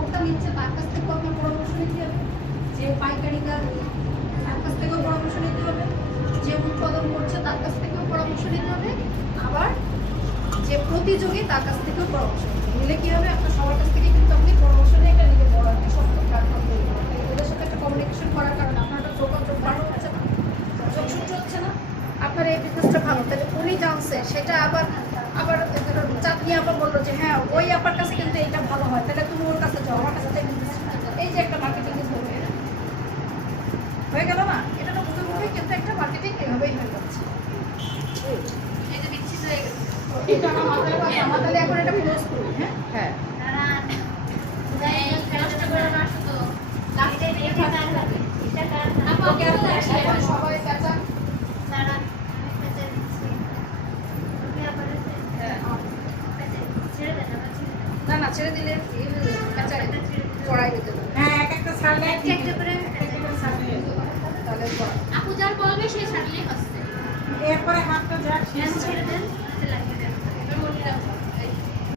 ভোক্তা নিচ্ছে তার কাছ থেকেও আপনার পরামর্শ নিতে হবে, যে পাইকারিদার তার কাছ থেকেও পরামর্শ নিতে হবে, যে উৎপাদন করছে তার কাছ থেকেও পরামর্শ নিতে হবে, আবার যে প্রতিযোগী তার কাছ থেকেও পরামর্শ নিতে হবে। নিলে কি হবে, আপনার সবার কাছ থেকে কিন্তু আপনি পরামর্শ নিয়ে একটা নিজের বড় একটা শক্ত প্ল্যাটফর্ম তৈরি করবেন। ওদের সাথে একটা কমিউনিকেশন করার কারণে আপনার একটা যোগাযোগ বাড়ানো হচ্ছে না, যোগসূত্র হচ্ছে না, আপনার এই বিজনেসটা ভালো। তাহলে উনি জানছে সেটা আবার আবার চাঁদনি আপা বললো যে হ্যাঁ ওই আপার কাছে কিন্তু এইটা ভালো হয়, তাহলে তুমি ওর কাছে যাও, আমার কাছে যাই। এই যে একটা মার্কেটিং হয়ে গেল না, এটা তো বুঝে বুঝে কিন্তু একটা মার্কেটিং এভাবেই হয়ে যাচ্ছে। এই যে বিচ্ছিন্ন হয়ে গেছে এটা আমার মাথায় কথা, আমার তাহলে এখন এটা ক্লোজ করি। হ্যাঁ সবাই কাঁচা না না ছেড়ে দিলে কাঁচা চড়াই দিতে হবে। হ্যাঁ এক একটা ছাড়লে একটা করে তাহলে আপু যার বলবে সে ছাড়লেই হচ্ছে। এরপরে হাতটা যা ছেড়ে দেন।